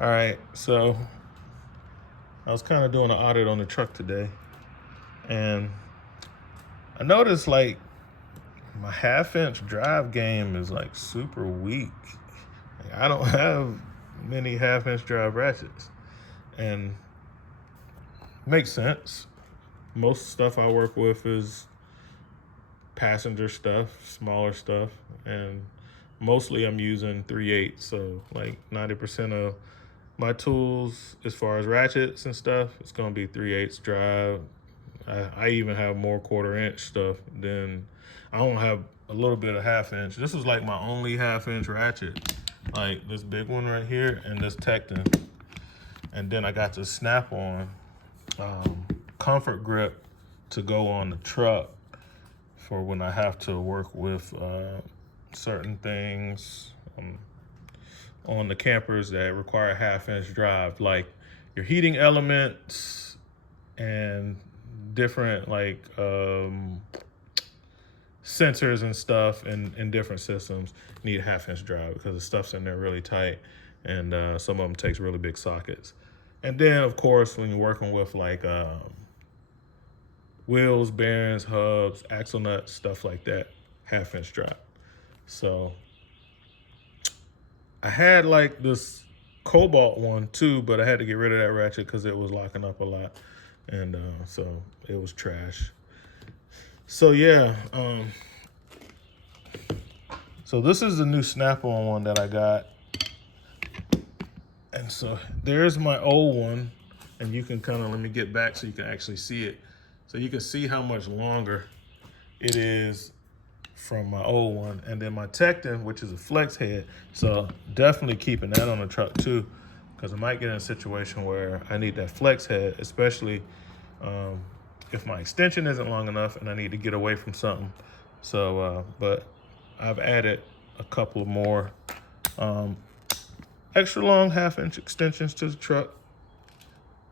All right, so I was kind of doing an audit on the truck today, and I noticed like my half-inch drive game is like super weak. Like, I don't have many half-inch drive ratchets, and makes sense. Most stuff I work with is passenger stuff, smaller stuff, and mostly I'm using 3/8. So like 90% of my tools, as far as ratchets and stuff, it's gonna be 3/8 drive. I even have more 1/4 inch stuff than I don't have a little bit of 1/2 inch. This is like my only 1/2 inch ratchet, like this big one right here and this Tecton. And then I got the snap-on comfort grip to go on the truck for when I have to work with certain things on the campers that require 1/2 inch drive, like your heating elements and different like sensors and stuff in different systems need a 1/2 inch drive because the stuff's in there really tight, and some of them takes really big sockets. And then of course when you're working with like wheels, bearings, hubs, axle nuts, stuff like that, 1/2 inch drive. So I had like this cobalt one too, but I had to get rid of that ratchet because it was locking up a lot, and so it was trash. So yeah, so this is the new snap-on one that I got, and so there's my old one, and you can kind of, let me get back so you can actually see it. So you can see how much longer it is from my old one, and then my Tecton, which is a flex head. So definitely keeping that on the truck too, because I might get in a situation where I need that flex head, especially if my extension isn't long enough and I need to get away from something. So, but I've added a couple of more extra long 1/2 inch extensions to the truck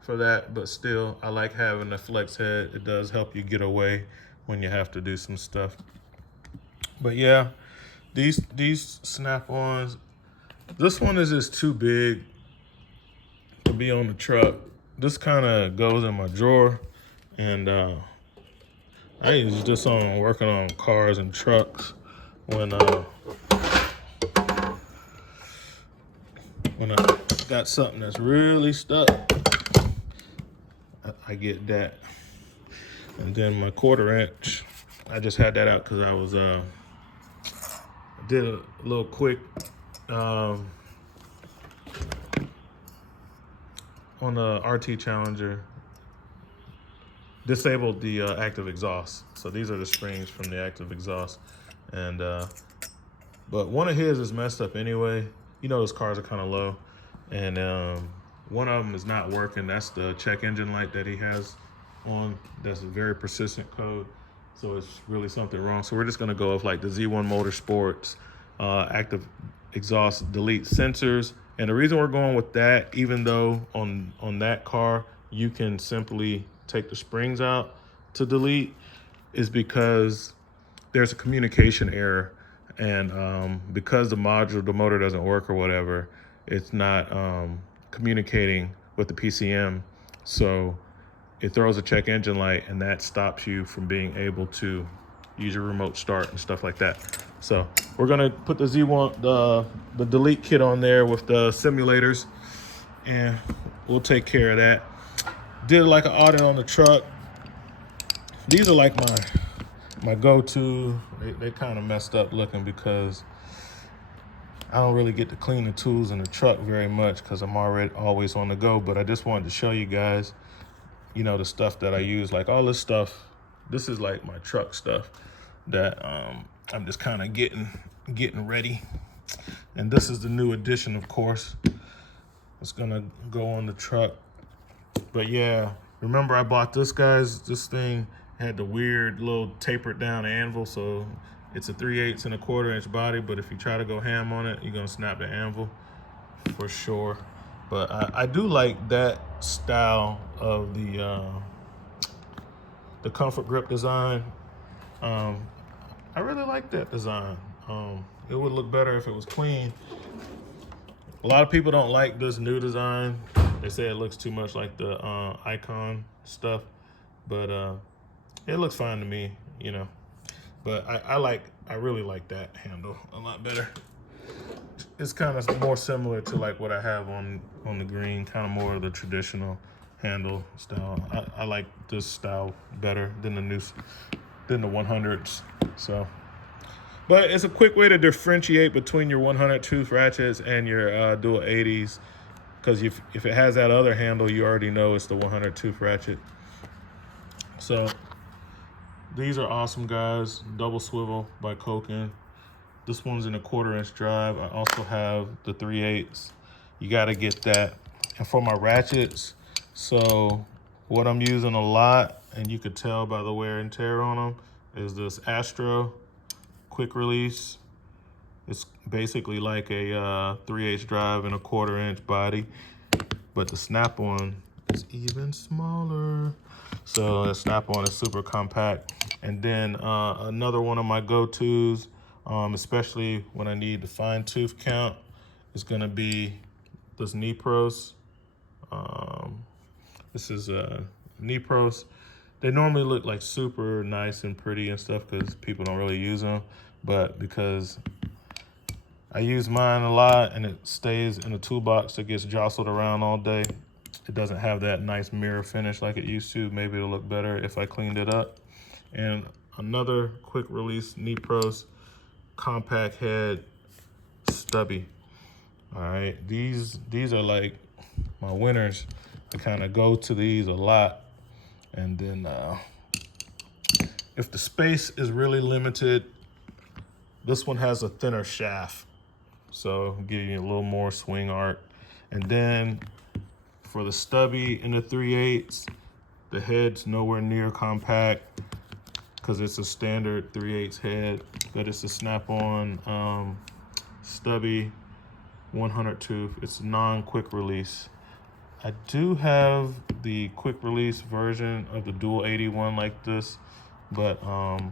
for that, but still I like having the flex head. It does help you get away when you have to do some stuff. But yeah, these snap-ons, this one is just too big to be on the truck. This kind of goes in my drawer, and I use this on working on cars and trucks when I got something that's really stuck. I get that. And then my 1/4 inch, I just had that out because I was did a little quick on the RT Challenger, disabled the active exhaust. So these are the springs from the active exhaust, and but one of his is messed up anyway. You know, those cars are kind of low, and one of them is not working. That's the check engine light that he has on. That's a very persistent code, so it's really something wrong. So we're just gonna go with like the Z1 Motorsports active exhaust delete sensors. And the reason we're going with that, even though on that car you can simply take the springs out to delete, is because there's a communication error, and because the motor doesn't work or whatever, it's not communicating with the PCM. So it throws a check engine light, and that stops you from being able to use your remote start and stuff like that. So we're gonna put the Z1, the delete kit on there with the simulators, and we'll take care of that. Did like an audit on the truck. These are like my go-to. They kind of messed up looking because I don't really get to clean the tools in the truck very much because I'm always on the go. But I just wanted to show you guys, you know, the stuff that I use. Like all this stuff, this is like my truck stuff that I'm just kind of getting ready. And this is the new addition, of course. It's gonna go on the truck. But yeah, remember I bought this, guys. This thing had the weird little tapered down anvil, so it's a 3/8 and a 1/4 inch body, but if you try to go ham on it, you're gonna snap the anvil for sure. But I do like that style of the comfort grip design. I really like that design. It would look better if it was clean, A lot of people don't like this new design. They say it looks too much like the icon stuff, but it looks fine to me, you know. But I really like that handle a lot better. It's kind of more similar to like what I have on the green, kind of more of the traditional handle style. I like this style better than the 100s. So, but it's a quick way to differentiate between your 100 tooth ratchets and your dual 80s, because if it has that other handle, you already know it's the 100 tooth ratchet. So these are awesome, guys. Double swivel by Koken. This one's in a 1/4 inch drive. I also have the 3/8. You got to get that. And for my ratchets, so what I'm using a lot, and you could tell by the wear and tear on them, is this Astro quick release. It's basically like a 3/8 drive and a 1/4 inch body, but the snap-on is even smaller. So the snap-on is super compact. And then another one of my go-tos, especially when I need the fine tooth count, is gonna be this Nepros. This is Nepros. They normally look like super nice and pretty and stuff because people don't really use them, but because I use mine a lot and it stays in a toolbox that gets jostled around all day, it doesn't have that nice mirror finish like it used to. Maybe it'll look better if I cleaned it up. And another quick release Nepros compact head stubby. All right, these are like my winners. I kind of go to these a lot. And then if the space is really limited, this one has a thinner shaft, so give you a little more swing arc. And then for the stubby in the 3/8, the head's nowhere near compact because it's a standard 3/8 head, but it's a snap-on stubby 100 tooth. It's non-quick release. I do have the quick release version of the dual 81 like this, but I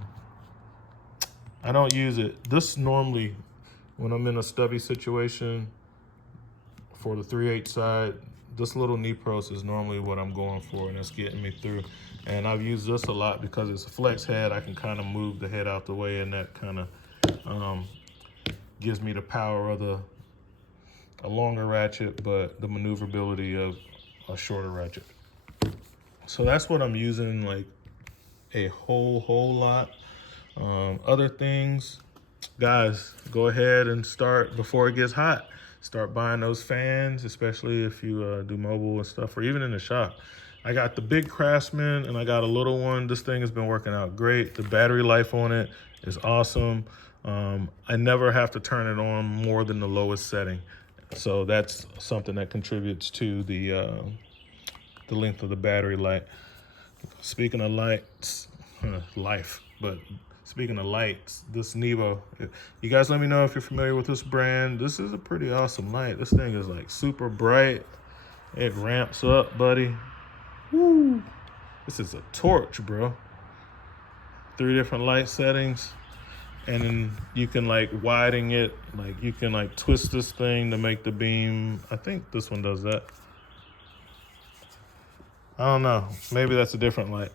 don't use it. This normally, when I'm in a stubby situation for the 3/8 side, this little Nepros is normally what I'm going for, and it's getting me through. And I've used this a lot because it's a flex head. I can kind of move the head out the way, and that kind of gives me the power of a longer ratchet, but the maneuverability of a shorter ratchet. So that's what I'm using, like a whole lot. Other things, guys, go ahead and start before it gets hot. Start buying those fans, especially if you do mobile and stuff, or even in the shop. I got the big Craftsman and I got a little one. This thing has been working out great. The battery life on it is awesome. I never have to turn it on more than the lowest setting. So that's something that contributes to the length of the battery life. Speaking of lights, speaking of lights, this Nevo, you guys let me know if you're familiar with this brand. This is a pretty awesome light. This thing is like super bright. It ramps up, buddy. Woo! This is a torch, bro. 3 different light settings. And then you can like widen it, like you can like twist this thing to make the beam. I think this one does that. I don't know, maybe that's a different light.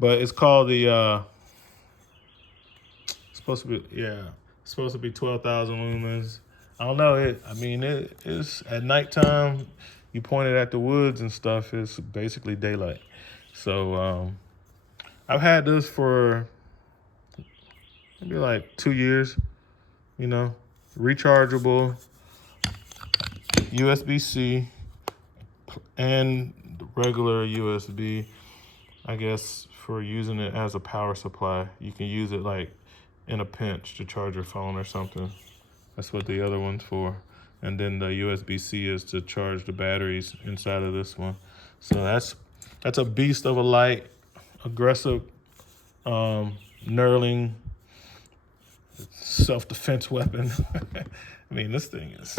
But it's called the, it's supposed to be 12,000 lumens. I don't know, it is at nighttime, you point it at the woods and stuff, it's basically daylight. So, I've had this for maybe like 2 years, you know, rechargeable, USB-C, and regular USB, I guess, for using it as a power supply. You can use it like in a pinch to charge your phone or something. That's what the other one's for. And then the USB-C is to charge the batteries inside of this one. So that's a beast of a light. Aggressive, knurling, self-defense weapon. I mean, this thing is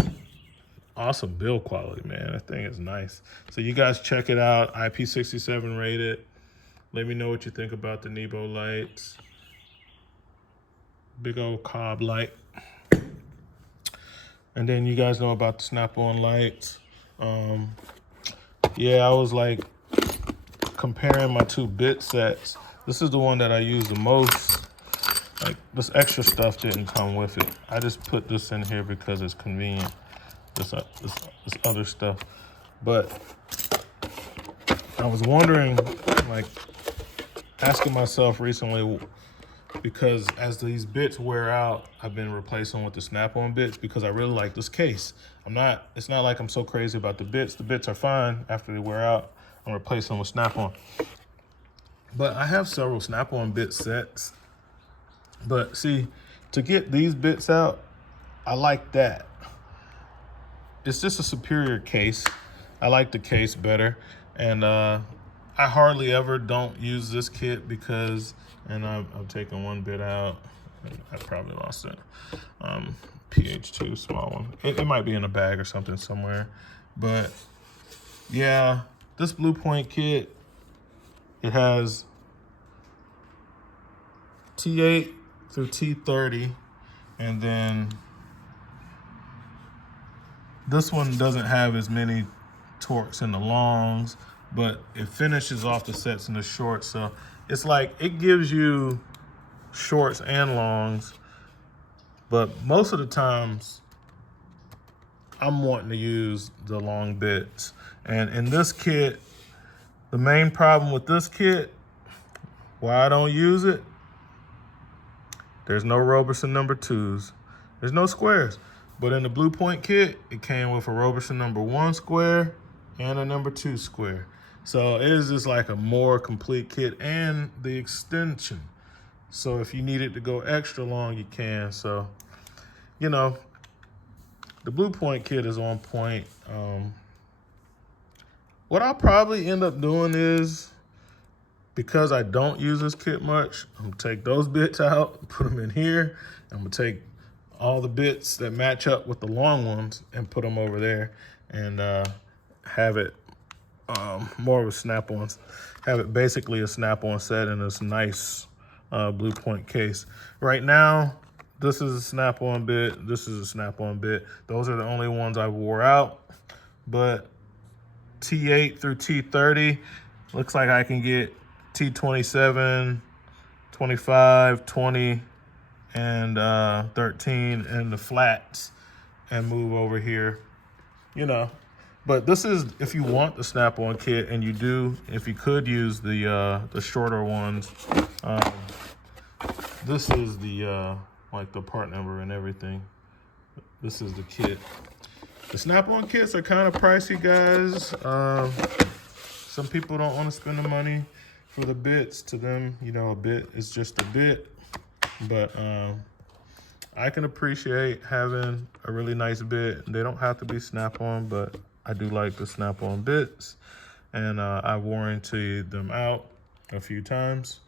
awesome build quality, man. That thing is nice. So you guys check it out. IP67 rated. Let me know what you think about the Nevo lights. Big old cob light. And then you guys know about the snap-on lights. Yeah, I was like comparing my 2 bit sets. This is the one that I use the most. Like, this extra stuff didn't come with it. I just put this in here because it's convenient. This other stuff. But I was wondering, like, asking myself recently, because as these bits wear out, I've been replacing with the snap-on bits because I really like this case. It's not like I'm so crazy about the bits. The bits are fine after they wear out. I'm replacing them with snap-on. But I have several snap-on bit sets. But see, to get these bits out, I like that. It's just a superior case. I like the case better. And I hardly ever don't use this kit because, and I'm taking one bit out. I probably lost it. PH2, small one. It might be in a bag or something somewhere. But yeah, this Blue Point kit, it has T8 through T30, and then this one doesn't have as many torques in the longs, but it finishes off the sets in the shorts. So it's like it gives you shorts and longs, but most of the times I'm wanting to use the long bits. And in this kit, the main problem with this kit, why I don't use it, there's no Robertson number 2s. There's no squares. But in the Blue Point kit, it came with a Robertson number 1 square and a number 2 square. So it is just like a more complete kit, and the extension. So if you need it to go extra long, you can. So, you know, the Blue Point kit is on point. What I'll probably end up doing is, because I don't use this kit much, I'm gonna take those bits out, put them in here. I'm gonna take all the bits that match up with the long ones and put them over there, and have it more of a snap-on. Have it basically a snap-on set in this nice Blue Point case. Right now, this is a snap-on bit. This is a snap-on bit. Those are the only ones I wore out. But T8 through T30, looks like I can get T27, 25, 20, and 13 in the flats and move over here, you know. But this is if you want the snap-on kit, and you do, if you could use the shorter ones. This is the like the part number and everything. This is the kit. The snap-on kits are kind of pricey, guys. Some people don't want to spend the money for the bits. To them, you know, a bit is just a bit. But I can appreciate having a really nice bit. They don't have to be snap-on, but I do like the snap-on bits. And I warranted them out a few times,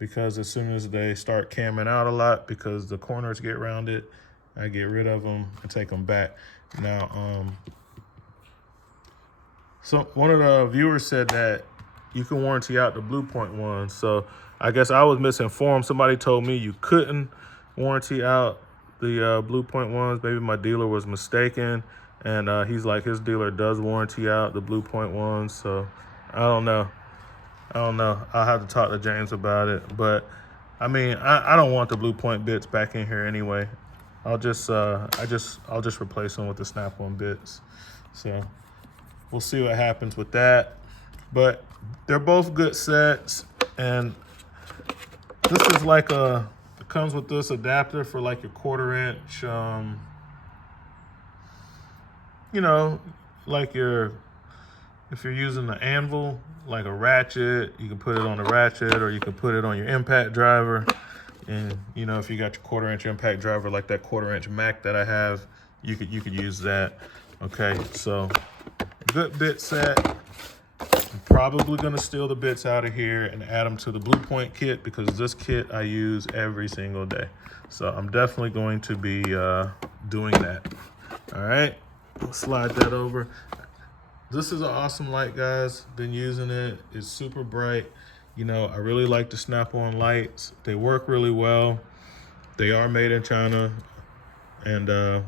because as soon as they start camming out a lot, because the corners get rounded, I get rid of them and take them back. Now, so one of the viewers said that you can warranty out the Blue Point ones. So I guess I was misinformed. Somebody told me you couldn't warranty out the Blue Point ones. Maybe my dealer was mistaken. And he's like, his dealer does warranty out the Blue Point ones. So I don't know. I'll have to talk to James about it. But I mean, I don't want the Blue Point bits back in here anyway. I'll just replace them with the snap-on bits. So we'll see what happens with that. But they're both good sets, and this is like it comes with this adapter for like your 1/4 inch, you know, like if you're using the anvil, like a ratchet, you can put it on a ratchet, or you can put it on your impact driver. And you know, if you got your 1/4 inch impact driver, like that 1/4 inch Mac that I have, you could use that. Okay, so good bit set. I'm probably gonna steal the bits out of here and add them to the Blue Point kit, because this kit I use every single day. So I'm definitely going to be doing that. All right, I'll slide that over. This is an awesome light, guys. Been using it. It's super bright. You know, I really like the snap-on lights. They work really well. They are made in China, and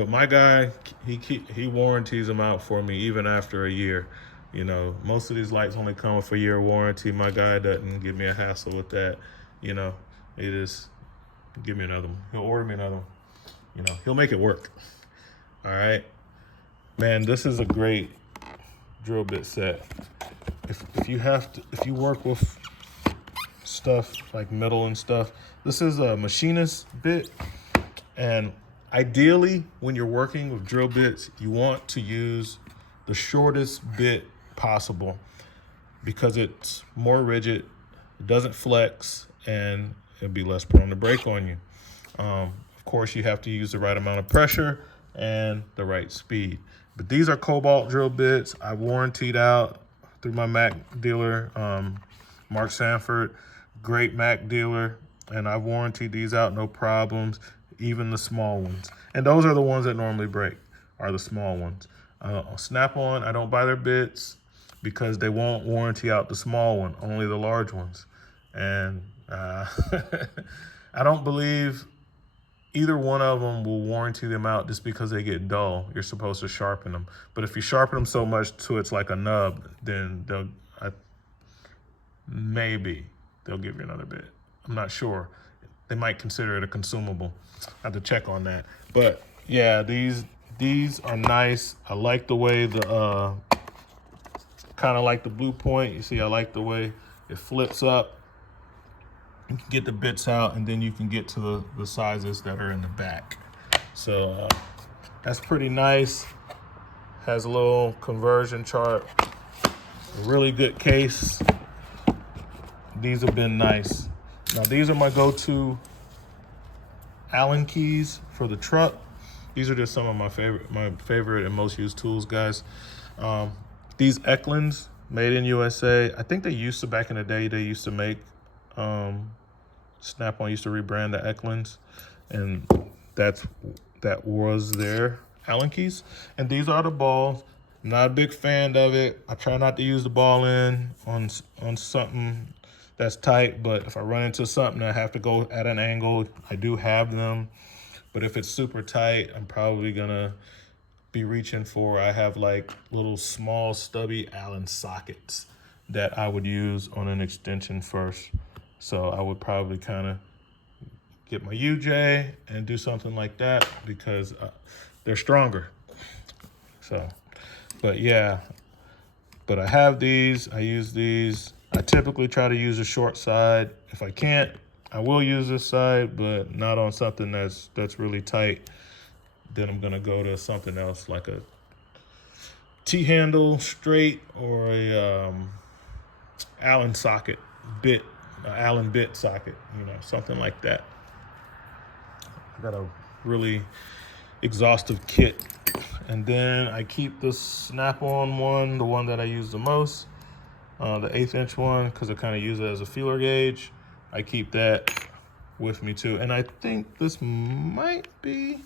But my guy, he warranties them out for me even after a year. You know, most of these lights only come with a year warranty. My guy doesn't give me a hassle with that. You know, he just give me another one. He'll order me another one. You know, he'll make it work. All right, man. This is a great drill bit set. If you work with stuff like metal and stuff, this is a machinist bit. And ideally, when you're working with drill bits, you want to use the shortest bit possible because it's more rigid, it doesn't flex, and it'll be less prone to break on you. Of course, you have to use the right amount of pressure and the right speed. But these are Cobalt drill bits. I warrantied out through my Mac dealer, Mark Sanford, great Mac dealer, and I warrantied these out, no problems, even the small ones. And those are the ones that normally break, are the small ones. Snap-on, I don't buy their bits because they won't warranty out the small one, only the large ones. And I don't believe either one of them will warranty them out just because they get dull. You're supposed to sharpen them. But if you sharpen them so much to it's like a nub, then maybe they'll give you another bit. I'm not sure. They might consider it a consumable. I have to check on that. But yeah, these are nice. I like the way the kind of like the Blue Point. You see, I like the way it flips up. You can get the bits out, and then you can get to the sizes that are in the back. So that's pretty nice. Has a little conversion chart. A really good case. These have been nice. Now these are my go-to Allen keys for the truck. These are just some of my favorite and most used tools, guys. These Eklunds, made in USA. I think they used to, back in the day, they used to make, Snap-on used to rebrand the Eklunds, and that was their Allen keys. And these are the balls. I'm not a big fan of it. I try not to use the ball end on something that's tight, but if I run into something that I have to go at an angle, I do have them. But if it's super tight, I'm probably gonna be reaching for, I have like little small stubby Allen sockets that I would use on an extension first. So I would probably kind of get my UJ and do something like that because they're stronger. So, but yeah, but I have these, I use these. I typically try to use the short side. If I can't, I will use this side, but not on something that's really tight. Then I'm gonna go to something else like a T-handle straight or a Allen socket bit, Allen bit socket, you know, something like that. I got a really exhaustive kit. And then I keep the Snap-on one, the one that I use the most, the 1/8" one, because I kind of use it as a feeler gauge. I keep that with me too. And I think this might be,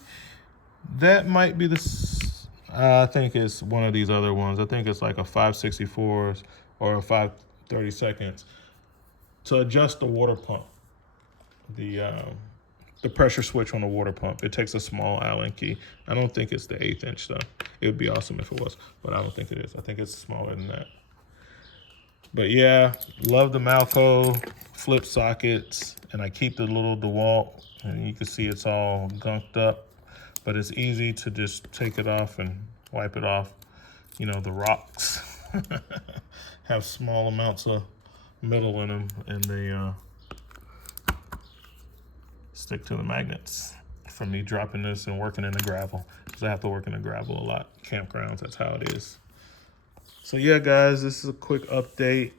I think it's one of these other ones. I think it's like a 5/64 or a 5/32 to adjust the water pump, the pressure switch on the water pump. It takes a small Allen key. I don't think it's the 1/8 though. It would be awesome if it was, but I don't think it is. I think it's smaller than that. But yeah, love the Malco flip sockets, and I keep the little DeWalt, and you can see it's all gunked up, but it's easy to just take it off and wipe it off. You know, the rocks have small amounts of metal in them, and they stick to the magnets from me dropping this and working in the gravel, because I have to work in the gravel a lot. Campgrounds, that's how it is. So yeah, guys, this is a quick update.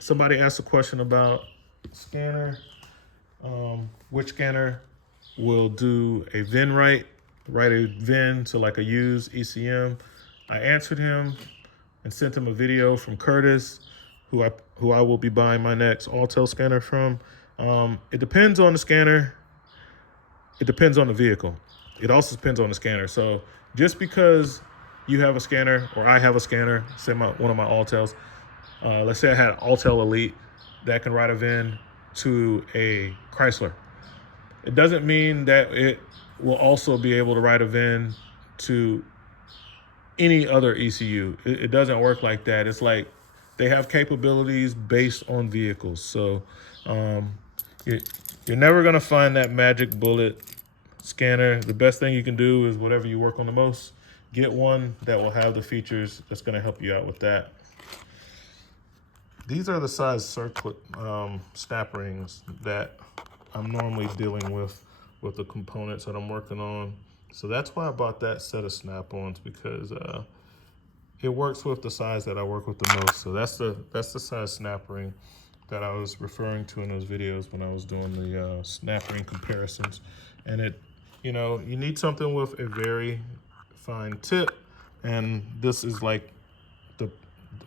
Somebody asked a question about scanner. Which scanner will do a VIN write a VIN to like a used ECM. I answered him and sent him a video from Curtis, who I will be buying my next Autel scanner from. It depends on the scanner. It depends on the vehicle. It also depends on the scanner. So just because you have a scanner or I have a scanner, say one of my Autels, let's say I had Autel Elite that can write a VIN to a Chrysler. It doesn't mean that it will also be able to write a VIN to any other ECU. It doesn't work like that. It's like they have capabilities based on vehicles. So um, you're, you're never gonna find that magic bullet scanner. The best thing you can do is whatever you work on the most, get one that will have the features that's gonna help you out with that. These are the size circlip snap rings that I'm normally dealing with the components that I'm working on. So that's why I bought that set of snap-ons, because it works with the size that I work with the most. So that's the size snap ring that I was referring to in those videos when I was doing the snap ring comparisons. And it, you know, you need something with a very fine tip, and this is like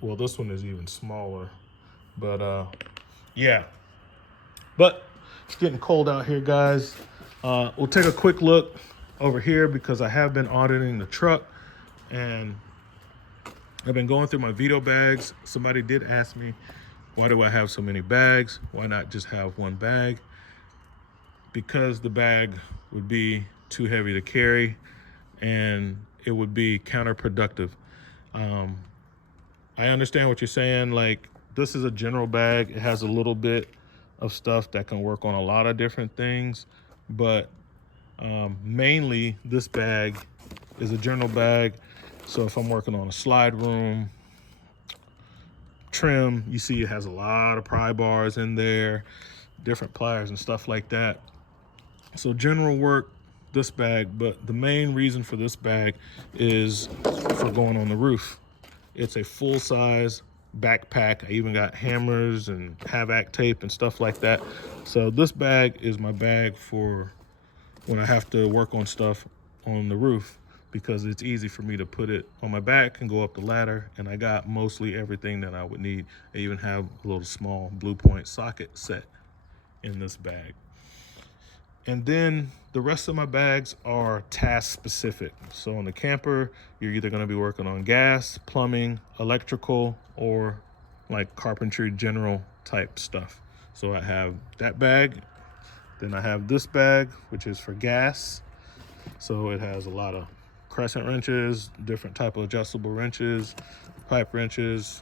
well, this one is even smaller, but yeah. But it's getting cold out here, guys. We'll take a quick look over here because I have been auditing the truck, and I've been going through my Vito bags. Somebody did ask me, why do I have so many bags? Why not just have one bag? Because the bag would be too heavy to carry and it would be counterproductive. I understand what you're saying. Like, this is a general bag. It has a little bit of stuff that can work on a lot of different things, but mainly this bag is a general bag. So if I'm working on a slide room, trim, you see it has a lot of pry bars in there, different pliers and stuff like that. So general work, this bag, but the main reason for this bag is for going on the roof. It's a full size backpack. I even got hammers and havoc tape and stuff like that. So this bag is my bag for when I have to work on stuff on the roof, because it's easy for me to put it on my back and go up the ladder, and I got mostly everything that I would need. I even have a little small Blue Point socket set in this bag. And then the rest of my bags are task specific. So in the camper, you're either going to be working on gas, plumbing, electrical, or like carpentry general type stuff. So I have that bag. Then I have this bag, which is for gas. So it has a lot of crescent wrenches, different type of adjustable wrenches, pipe wrenches,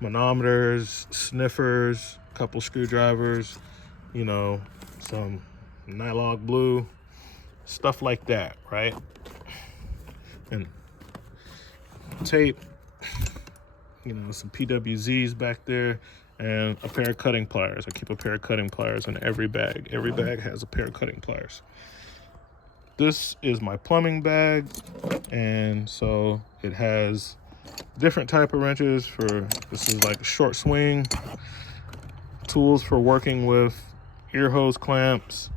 manometers, sniffers, a couple screwdrivers, you know, some nylon blue, stuff like that, right? And tape, you know, some PWZs back there, and a pair of cutting pliers. I keep a pair of cutting pliers in every bag. Every bag has a pair of cutting pliers. This is my plumbing bag, and so it has different type of wrenches for, this is like a short swing, tools for working with ear hose clamps,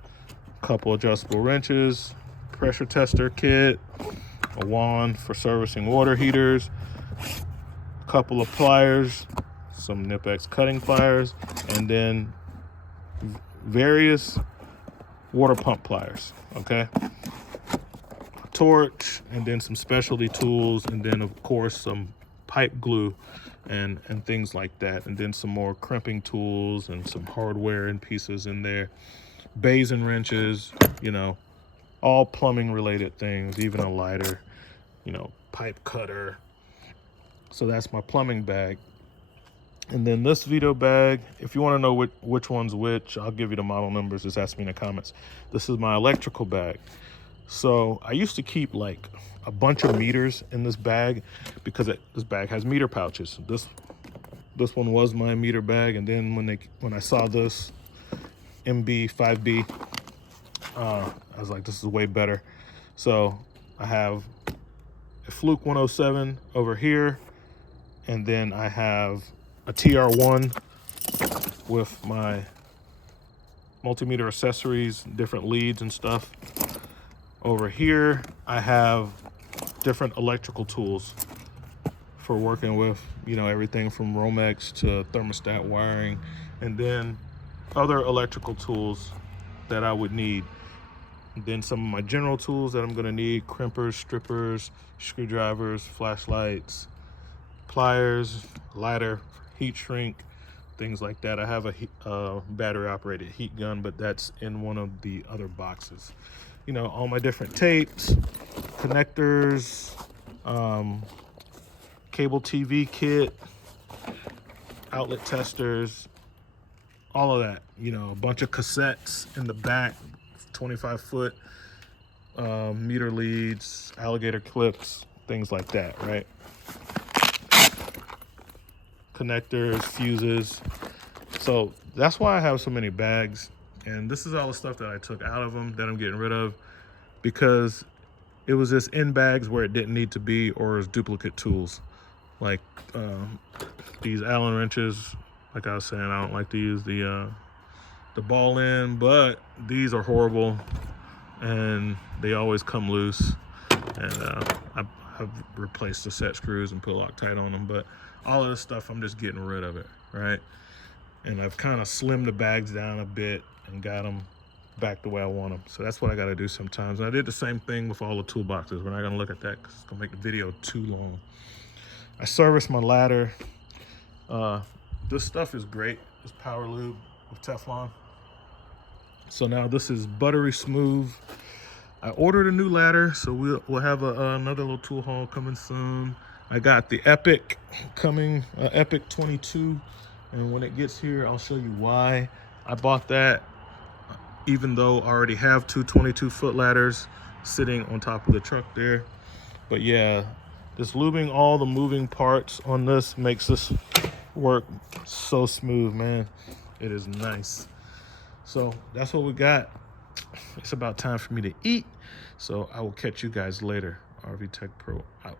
a couple adjustable wrenches, pressure tester kit, a wand for servicing water heaters, a couple of pliers, some Nip-X cutting pliers, and then various water pump pliers, okay? A torch, and then some specialty tools, and then of course some pipe glue and things like that, and then some more crimping tools and some hardware and pieces in there, bays and wrenches, you know, all plumbing related things, even a lighter, you know, pipe cutter. So that's my plumbing bag. And then this Vito bag, if you want to know which one's which, I'll give you the model numbers. Just ask me in the comments. This is my electrical bag. So I used to keep like a bunch of meters in this bag because this bag has meter pouches. This one was my meter bag, and then when I saw this MB5B, I was like, this is way better. So I have a Fluke 107 over here, and then I have a TR1 with my multimeter accessories, different leads and stuff. Over here, I have different electrical tools for working with, you know, everything from Romex to thermostat wiring, and then other electrical tools that I would need. And then some of my general tools that I'm gonna need: crimpers, strippers, screwdrivers, flashlights, pliers, lighter, heat shrink, things like that. I have a battery operated heat gun, but that's in one of the other boxes. You know, all my different tapes, connectors, cable TV kit, outlet testers, all of that. You know, a bunch of cassettes in the back, 25-foot meter leads, alligator clips, things like that, right? Connectors, fuses. So that's why I have so many bags. And this is all the stuff that I took out of them that I'm getting rid of, because it was just in bags where it didn't need to be, or as duplicate tools. Like these Allen wrenches, like I was saying, I don't like to use the ball end, but these are horrible and they always come loose. And I've replaced the set screws and put Loctite on them, but all of this stuff, I'm just getting rid of it, right? And I've kind of slimmed the bags down a bit and got them back the way I want them. So that's what I got to do sometimes. And I did the same thing with all the toolboxes. We're not going to look at that because it's going to make the video too long. I serviced my ladder. This stuff is great. It's power lube with Teflon. So now this is buttery smooth. I ordered a new ladder, so we'll have another little tool haul coming soon. I got the Epic coming, Epic 22. And when it gets here, I'll show you why I bought that, even though I already have two 22-foot ladders sitting on top of the truck there. But yeah, just lubing all the moving parts on this makes this work so smooth, man. It is nice. So that's what we got. It's about time for me to eat. So I will catch you guys later. RV Tech Pro out.